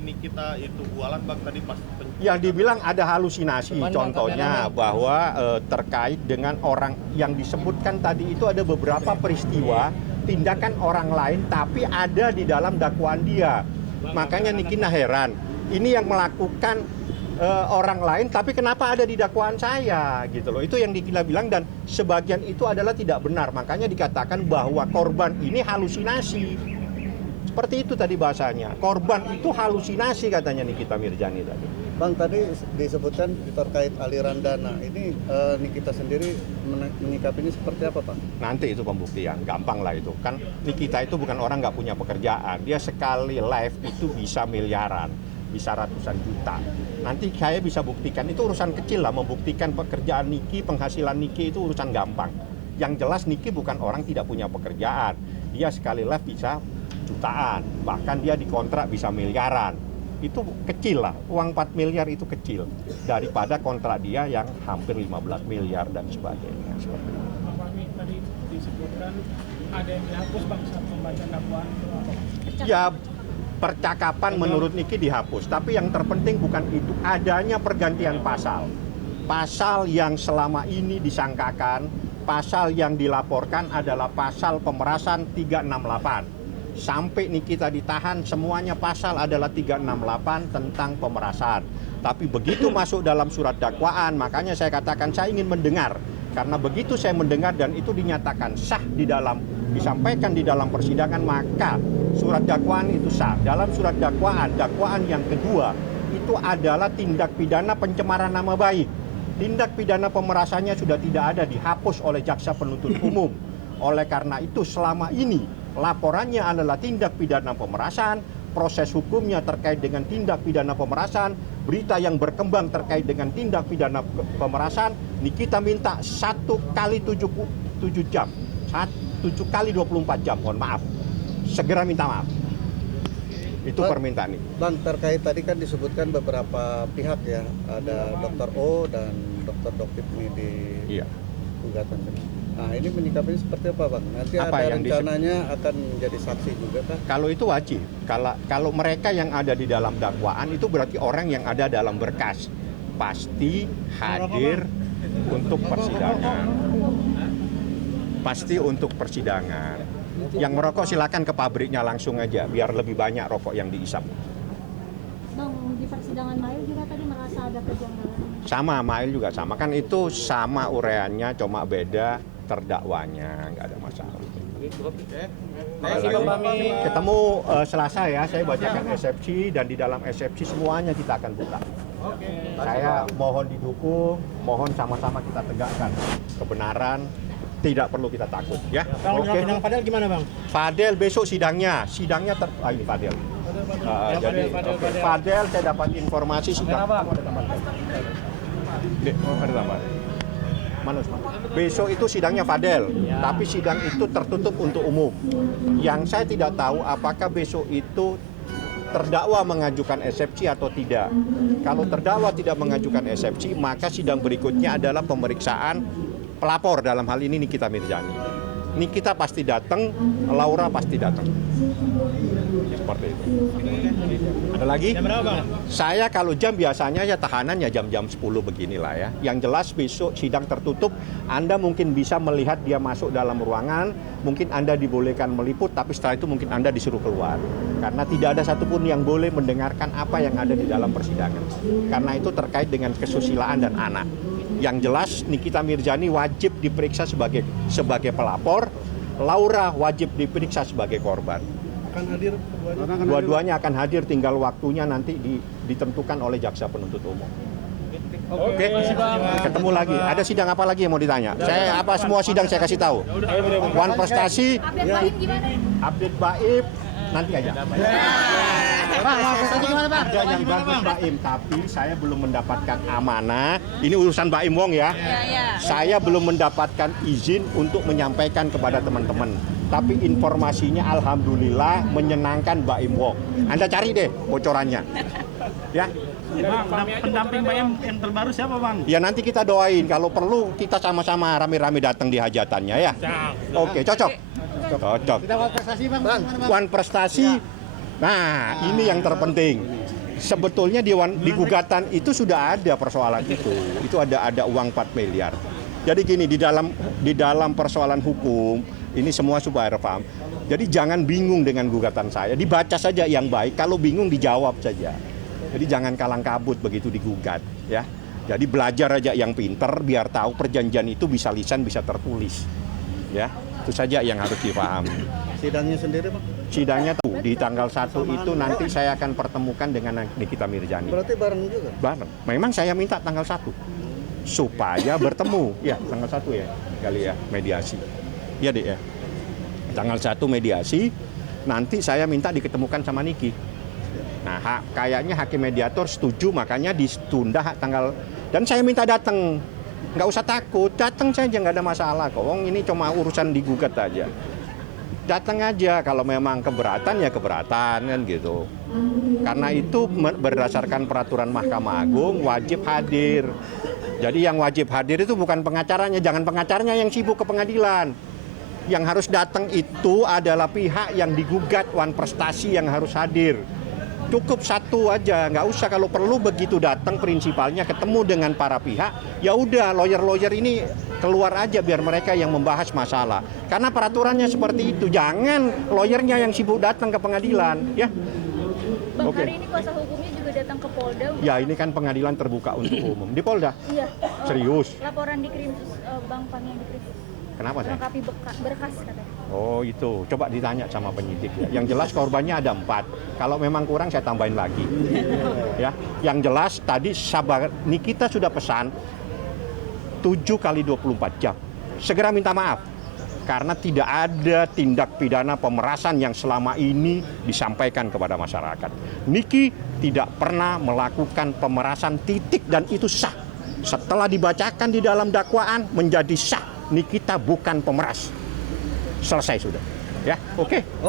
Nikita itu bualan Bang tadi pas yang dibilang ada halusinasi, contohnya bahwa terkait dengan orang yang disebutkan tadi itu ada beberapa peristiwa tindakan orang lain tapi ada di dalam dakwaan dia. Makanya Nikita heran, ini yang melakukan orang lain tapi kenapa ada di dakwaan saya gitu loh. Itu yang Nikita bilang dan sebagian itu adalah tidak benar. Makanya dikatakan bahwa korban ini halusinasi. Seperti itu tadi bahasanya. Korban itu halusinasi katanya Nikita Mirzani tadi. Bang, tadi disebutkan terkait aliran dana. Ini Nikita sendiri menyikapinya seperti apa, Pak? Nanti itu pembuktian, gampang lah itu. Kan Nikita itu bukan orang nggak punya pekerjaan. Dia sekali live itu bisa miliaran, bisa ratusan juta. Nanti saya bisa buktikan, itu urusan kecil lah. Membuktikan pekerjaan Niki, penghasilan Niki itu urusan gampang. Yang jelas Niki bukan orang tidak punya pekerjaan. Dia sekali live bisa jutaan, bahkan dia dikontrak bisa miliaran. Itu kecil lah, uang 4 miliar itu kecil daripada kontrak dia yang hampir 15 miliar dan sebagainya. Seperti itu. Pak Fahmi, tadi disebutkan ada yang dihapus Bang saat membaca dakwaan itu apa? Ya, percakapan menurut Niki dihapus, tapi yang terpenting bukan itu, adanya pergantian pasal. Pasal yang selama ini disangkakan, pasal yang dilaporkan adalah pasal pemerasan 368. Sampai Nikita ditahan semuanya pasal adalah 368 tentang pemerasan. Tapi begitu masuk dalam surat dakwaan, makanya saya katakan saya ingin mendengar. Karena begitu saya mendengar dan itu dinyatakan sah di dalam, disampaikan di dalam persidangan, maka surat dakwaan itu sah. Dalam surat dakwaan yang kedua itu adalah tindak pidana pencemaran nama baik. Tindak pidana pemerasannya sudah tidak ada, dihapus oleh jaksa penuntut umum. Oleh karena itu selama ini laporannya adalah tindak pidana pemerasan, proses hukumnya terkait dengan tindak pidana pemerasan, berita yang berkembang terkait dengan tindak pidana pemerasan, Nikita minta 1 kali 7 jam, 7 kali 24 jam, mohon maaf, segera minta maaf. Itu permintaan ini. Bang, terkait tadi kan disebutkan beberapa pihak ya, ada Dr. O dan Dr. Doktif ini di gugatan. Nah, ini menyikapinya seperti apa, Bang? Nanti apa ada yang rencananya akan menjadi saksi juga kah? Kalau itu wajib. Kalau mereka yang ada di dalam dakwaan itu berarti orang yang ada dalam berkas. Pasti hadir untuk persidangan. Pasti untuk persidangan. Yang merokok silakan ke pabriknya langsung aja, biar lebih banyak rokok yang diisap. Bang, di persidangan Mail juga tadi merasa ada kejanggalan. Sama, Mail juga sama. Kan itu sama ureannya, cuma beda terdakwanya, nggak ada masalah. Ketemu Selasa ya, saya bacakan eksepsi dan di dalam eksepsi semuanya kita akan buka. Saya mohon didukung, mohon sama-sama kita tegakkan kebenaran, tidak perlu kita takut ya. Oke. Fadel gimana Bang? Fadel besok sidangnya ini Fadel. Jadi Fadel saya dapat informasi sidang. Ada tambahan. Besok itu sidangnya Fadel, tapi sidang itu tertutup untuk umum. Yang saya tidak tahu apakah besok itu terdakwa mengajukan eksepsi atau tidak. Kalau terdakwa tidak mengajukan eksepsi, maka sidang berikutnya adalah pemeriksaan pelapor, dalam hal ini Nikita Mirzani. Nikita pasti datang, Laura pasti datang. Seperti itu. Ada lagi? Jam berapa Bang? Saya kalau jam biasanya ya tahanan ya jam-jam 10 beginilah ya. Yang jelas besok sidang tertutup, Anda mungkin bisa melihat dia masuk dalam ruangan, mungkin Anda dibolehkan meliput, tapi setelah itu mungkin Anda disuruh keluar. Karena tidak ada satupun yang boleh mendengarkan apa yang ada di dalam persidangan. Karena itu terkait dengan kesusilaan dan anak. Yang jelas Nikita Mirzani wajib diperiksa sebagai pelapor, Laura wajib diperiksa sebagai korban. Akan hadir Dua-duanya akan hadir, tinggal waktunya nanti ditentukan oleh jaksa penuntut umum. Oke. Ketemu lagi. Ada sidang apa lagi yang mau ditanya? Saya apa semua sidang saya kasih tahu. Wan prestasi, Update Baim gimana? update Baim nanti aja. Ada yang bagus Baim, tapi saya belum mendapatkan amanah. Ini urusan Baim Wong ya. Saya belum mendapatkan izin untuk menyampaikan kepada teman-teman. Tapi informasinya alhamdulillah menyenangkan Baim Wong. Anda cari deh bocorannya. Ya. Pendamping Baim yang terbaru siapa Bang? Ya nanti kita doain, kalau perlu kita sama-sama rame-rame datang di hajatannya ya. Oke, cocok. Cocok. Kita prestasi Bang. Wan prestasi. Nah, ini yang terpenting. sebetulnya di gugatan itu sudah ada persoalan itu. Itu ada uang 4 miliar. Jadi gini, di dalam persoalan hukum ini semua supaya paham. Jadi jangan bingung dengan gugatan saya, dibaca saja yang baik, kalau bingung dijawab saja. Jadi jangan kalang kabut begitu digugat, ya. Jadi belajar aja yang pinter biar tahu perjanjian itu bisa lisan, bisa tertulis. Ya, itu saja yang harus dipahami. Sidangnya sendiri, Pak? Sidangnya tuh di tanggal 1 itu nanti saya akan pertemukan dengan Nikita Mirzani. Berarti bareng juga? Bareng. Memang saya minta tanggal 1 supaya bertemu. Ya, tanggal 1 ya, kali ya, mediasi. Iya, Dek ya. Tanggal 1 mediasi, nanti saya minta diketemukan sama Niki. Nah, kayaknya hakim mediator setuju, makanya ditunda tanggal. Dan saya minta datang. Nggak usah takut, datang saja, nggak ada masalah kok. Ini cuma urusan digugat aja. Datang aja, kalau memang keberatan ya keberatan kan gitu. Karena itu berdasarkan peraturan Mahkamah Agung wajib hadir. Jadi yang wajib hadir itu bukan pengacaranya, jangan pengacaranya yang sibuk ke pengadilan. Yang harus datang itu adalah pihak yang digugat, wan prestasi yang harus hadir. Cukup satu aja, nggak usah kalau perlu begitu datang prinsipalnya ketemu dengan para pihak, ya udah lawyer-lawyer ini keluar aja biar mereka yang membahas masalah. Karena peraturannya seperti itu, jangan lawyernya yang sibuk datang ke pengadilan, ya. Bang, Oke. hari ini kuasa hukumnya juga datang ke Polda. Ya ini kan pengadilan terbuka untuk umum di Polda. Iya. Serius? Laporan di Krimsus, Bang Pang yang di Krimsus. Kenapa saya? Melengkapi berkas katanya. Oh itu, coba ditanya sama penyidik ya. Yang jelas korbannya ada 4. Kalau memang kurang saya tambahin lagi. Ya, yang jelas tadi sabar Nikita sudah pesan 7 kali 24 jam. Segera minta maaf karena tidak ada tindak pidana pemerasan yang selama ini disampaikan kepada masyarakat. Niki tidak pernah melakukan pemerasan titik dan itu sah. Setelah dibacakan di dalam dakwaan menjadi sah. Nikita bukan pemeras. Selesai sudah. Ya, oke.